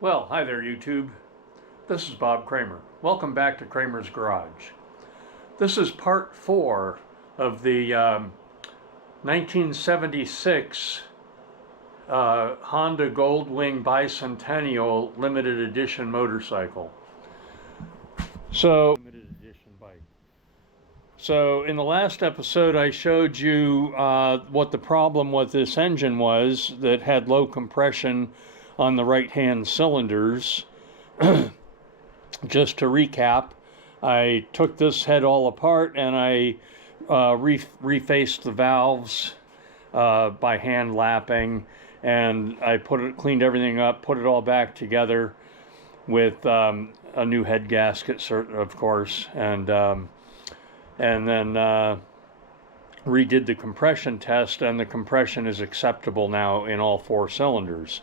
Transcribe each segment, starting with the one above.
Well, hi there, YouTube. This is Bob Kramer. Welcome back to Kramer's Garage. This is part 4 of the 1976 Honda Goldwing Bicentennial Limited Edition motorcycle. So in the last episode I showed you what the problem with this engine was, that had low compression on the right-hand cylinders. Just to recap, I took this head all apart and I refaced the valves by hand lapping, and I cleaned everything up, put it all back together with a new head gasket, of course, and then redid the compression test, and the compression is acceptable now in all 4 cylinders.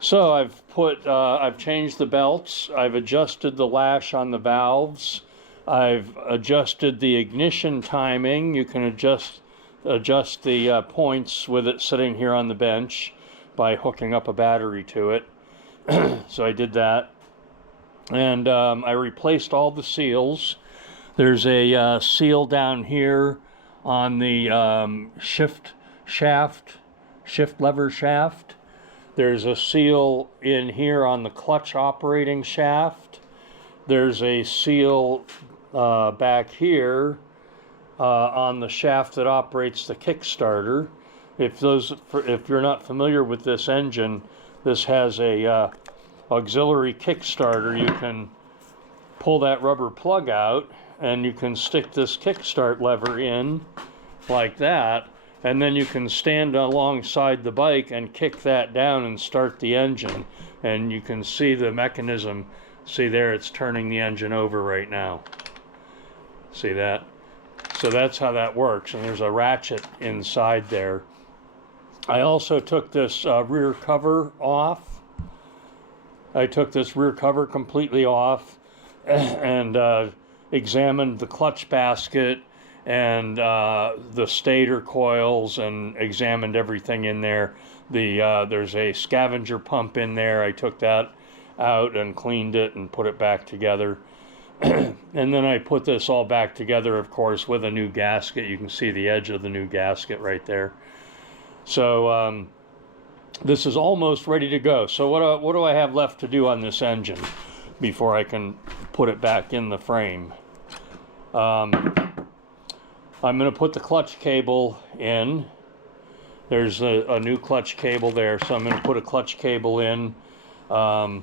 So I've changed the belts, I've adjusted the lash on the valves, I've adjusted the ignition timing. You can adjust the points with it sitting here on the bench by hooking up a battery to it. So I did that, and I replaced all the seals. There's a seal down here on the shift lever shaft. There's a seal in here on the clutch operating shaft. There's a seal back here on the shaft that operates the Kickstarter. If you're not familiar with this engine, this has a auxiliary Kickstarter. You can pull that rubber plug out and you can stick this kickstart lever in like that, and then you can stand alongside the bike and kick that down and start the engine, and you can see the mechanism. See there, it's turning the engine over right now. See that? So that's how that works, and there's a ratchet inside there. I also took this rear cover off. I took this rear cover completely off and examined the clutch basket and the stator coils, and examined everything in there. There's a scavenger pump in there. I took that out and cleaned it and put it back together. And then I put this all back together, of course, with a new gasket. You can see the edge of the new gasket right there. So this is almost ready to go. So what do I have left to do on this engine before I can put it back in the frame? I'm going to put the clutch cable in. There's a new clutch cable there, so I'm going to put a clutch cable in. I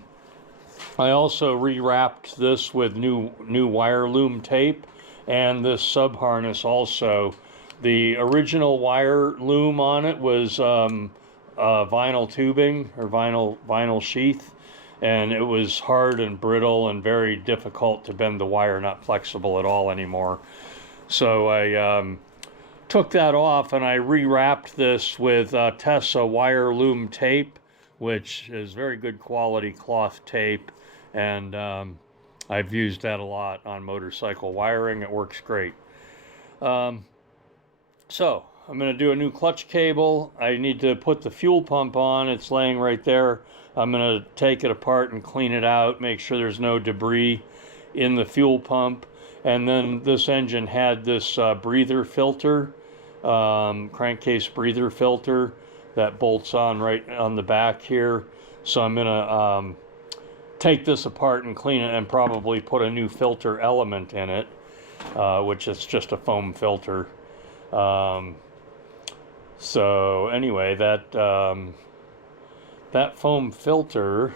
also rewrapped this with new wire loom tape, and this sub harness also. The original wire loom on it was vinyl tubing, or vinyl sheath, and it was hard and brittle and very difficult to bend the wire, not flexible at all anymore. So I took that off and I rewrapped this with Tessa wire loom tape, which is very good quality cloth tape, and I've used that a lot on motorcycle wiring. It works great. So I'm going to do a new clutch cable. I need to put the fuel pump on. It's laying right there. I'm going to take it apart and clean it out, make sure there's no debris in the fuel pump. And then this engine had this breather filter, crankcase breather filter that bolts on right on the back here. So I'm going to take this apart and clean it, and probably put a new filter element in it, which is just a foam filter. So anyway, that foam filter,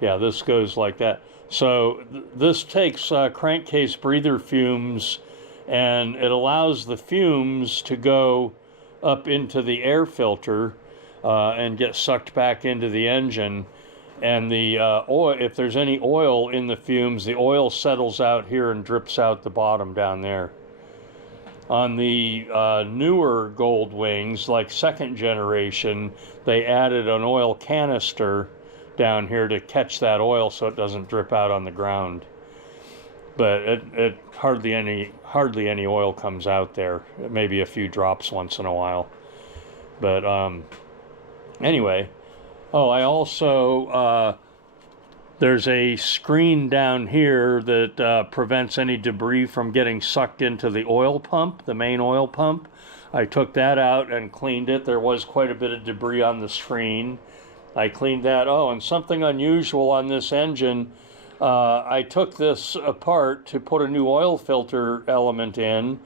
yeah, this goes like that. So this takes crankcase breather fumes, and it allows the fumes to go up into the air filter and get sucked back into the engine. And the oil, if there's any oil in the fumes, the oil settles out here and drips out the bottom down there. On the newer Goldwings, like second generation, they added an oil canister down here to catch that oil so it doesn't drip out on the ground. But it hardly any oil comes out there. Maybe a few drops once in a while. But anyway, Oh, I also, there's a screen down here that prevents any debris from getting sucked into the oil pump, the main oil pump. I took that out and cleaned it. There was quite a bit of debris on the screen. I cleaned that. Oh, and something unusual on this engine, I took this apart to put a new oil filter element in,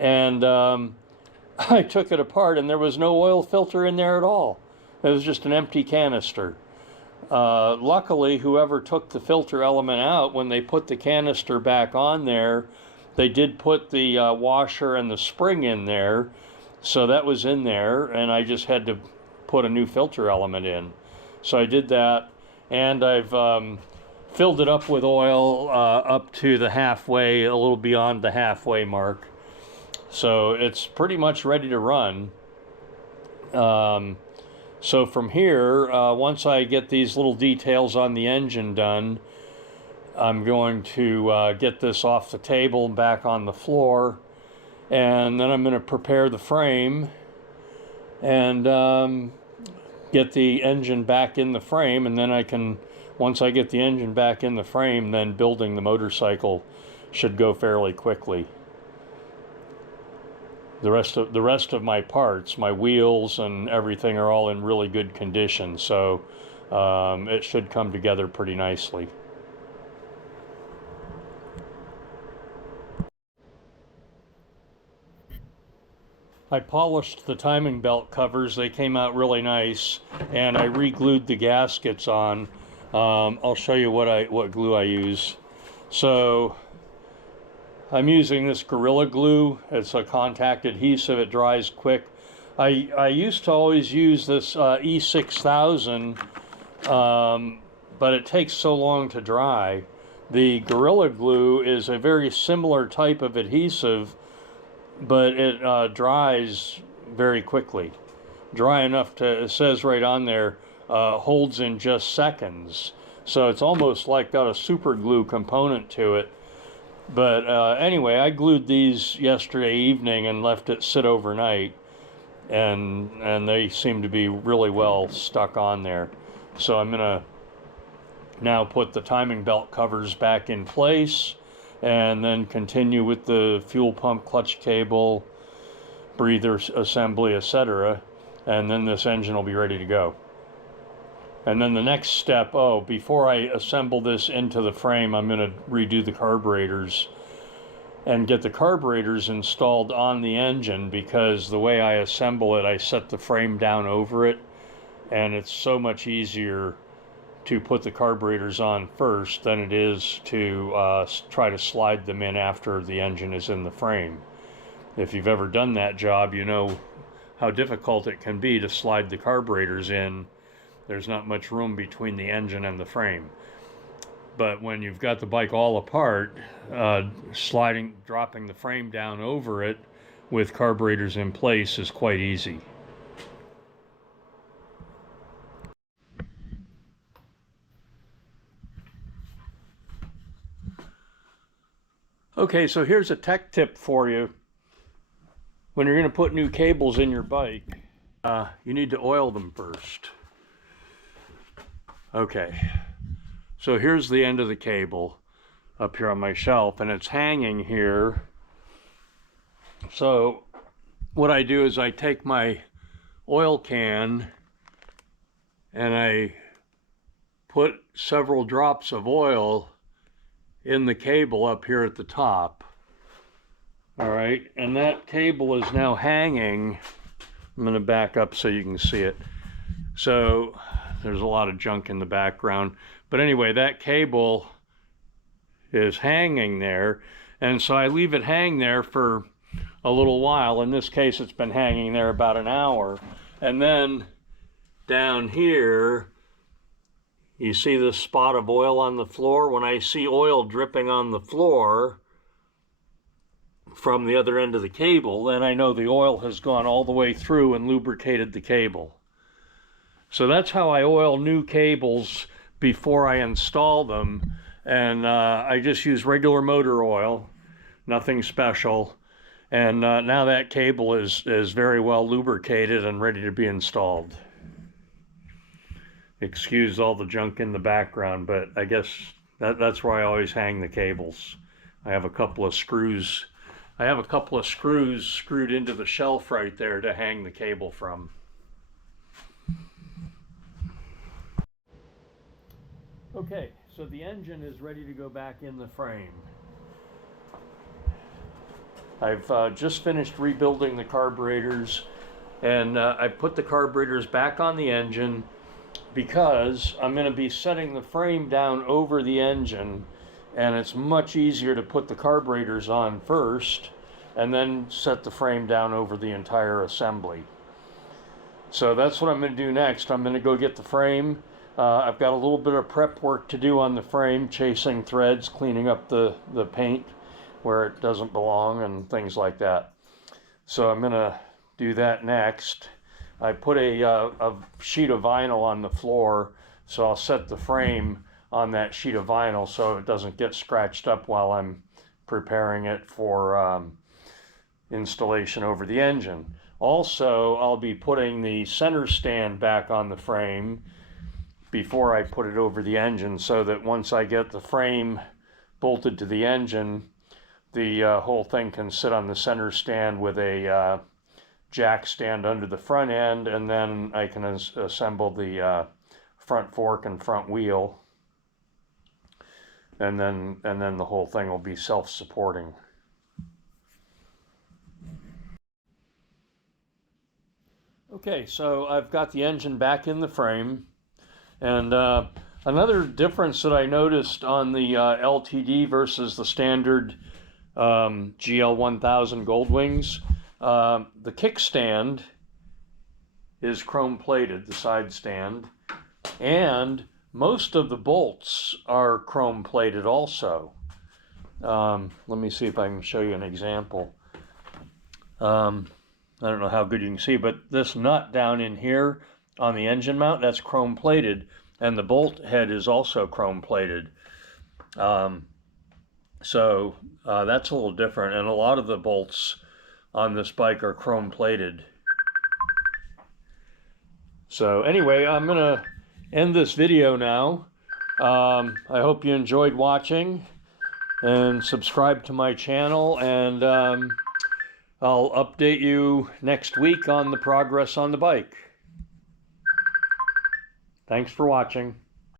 and I took it apart and there was no oil filter in there at all. It was just an empty canister. Luckily, whoever took the filter element out, when they put the canister back on there, they did put the washer and the spring in there. So that was in there, and I just had to put a new filter element in. So I did that, and I've filled it up with oil up to the halfway, a little beyond the halfway mark. So it's pretty much ready to run. So from here, once I get these little details on the engine done, I'm going to get this off the table and back on the floor, and then I'm going to prepare the frame and get the engine back in the frame, and then I can, once I get the engine back in the frame, then building the motorcycle should go fairly quickly. The rest of my parts, my wheels and everything, are all in really good condition, so it should come together pretty nicely. I polished the timing belt covers. They came out really nice, and I re-glued the gaskets on. I'll show you what glue I use. So I'm using this Gorilla Glue. It's a contact adhesive. It dries quick. I used to always use this E6000, but it takes so long to dry. The Gorilla Glue is a very similar type of adhesive, but it dries very quickly. Dry enough to, it says right on there, holds in just seconds. So it's almost like got a super glue component to it. But anyway, I glued these yesterday evening and left it sit overnight, and they seem to be really well stuck on there. So I'm gonna now put the timing belt covers back in place, and then continue with the fuel pump, clutch cable, breather assembly, etc. And then this engine will be ready to go. And then the next step, before I assemble this into the frame, I'm going to redo the carburetors and get the carburetors installed on the engine, because the way I assemble it, I set the frame down over it, and it's so much easier to put the carburetors on first than it is to try to slide them in after the engine is in the frame. If you've ever done that job, you know how difficult it can be to slide the carburetors in. There's not much room between the engine and the frame. But when you've got the bike all apart, dropping the frame down over it with carburetors in place is quite easy. Okay, so here's a tech tip for you. When you're going to put new cables in your bike, you need to oil them first. Okay, so here's the end of the cable up here on my shelf, and it's hanging here. So what I do is I take my oil can and I put several drops of oil in the cable up here at the top. All right, and that cable is now hanging. I'm going to back up so you can see it. So there's a lot of junk in the background. But anyway, that cable is hanging there. And so I leave it hang there for a little while. In this case, it's been hanging there about an hour. And then down here, you see this spot of oil on the floor? When I see oil dripping on the floor from the other end of the cable, then I know the oil has gone all the way through and lubricated the cable. So that's how I oil new cables before I install them. And I just use regular motor oil, nothing special. And now that cable is very well lubricated and ready to be installed. Excuse all the junk in the background, but I guess that's where I always hang the cables. I have a couple of screws. I have a couple of screws screwed into the shelf right there to hang the cable from. Okay, so the engine is ready to go back in the frame. I've just finished rebuilding the carburetors, and I put the carburetors back on the engine because I'm going to be setting the frame down over the engine, and it's much easier to put the carburetors on first and then set the frame down over the entire assembly. So that's what I'm going to do next. I'm going to go get the frame. I've got a little bit of prep work to do on the frame, chasing threads, cleaning up the paint where it doesn't belong and things like that. So I'm going to do that next. I put a sheet of vinyl on the floor, so I'll set the frame on that sheet of vinyl so it doesn't get scratched up while I'm preparing it for installation over the engine. Also, I'll be putting the center stand back on the frame before I put it over the engine, so that once I get the frame bolted to the engine, the whole thing can sit on the center stand with a jack stand under the front end, and then I can assemble the front fork and front wheel, and then the whole thing will be self-supporting. Okay, so I've got the engine back in the frame, and another difference that I noticed on the LTD versus the standard GL1000 Goldwings, the kickstand is chrome plated, the side stand, and most of the bolts are chrome plated also. Let me see if I can show you an example. I don't know how good you can see, but this nut down in here on the engine mount, that's chrome plated, and the bolt head is also chrome plated. So that's a little different, and a lot of the bolts on this bike are chrome plated. So anyway, I'm gonna end this video now. I hope you enjoyed watching, and subscribe to my channel, and I'll update you next week on the progress on the bike. Thanks for watching.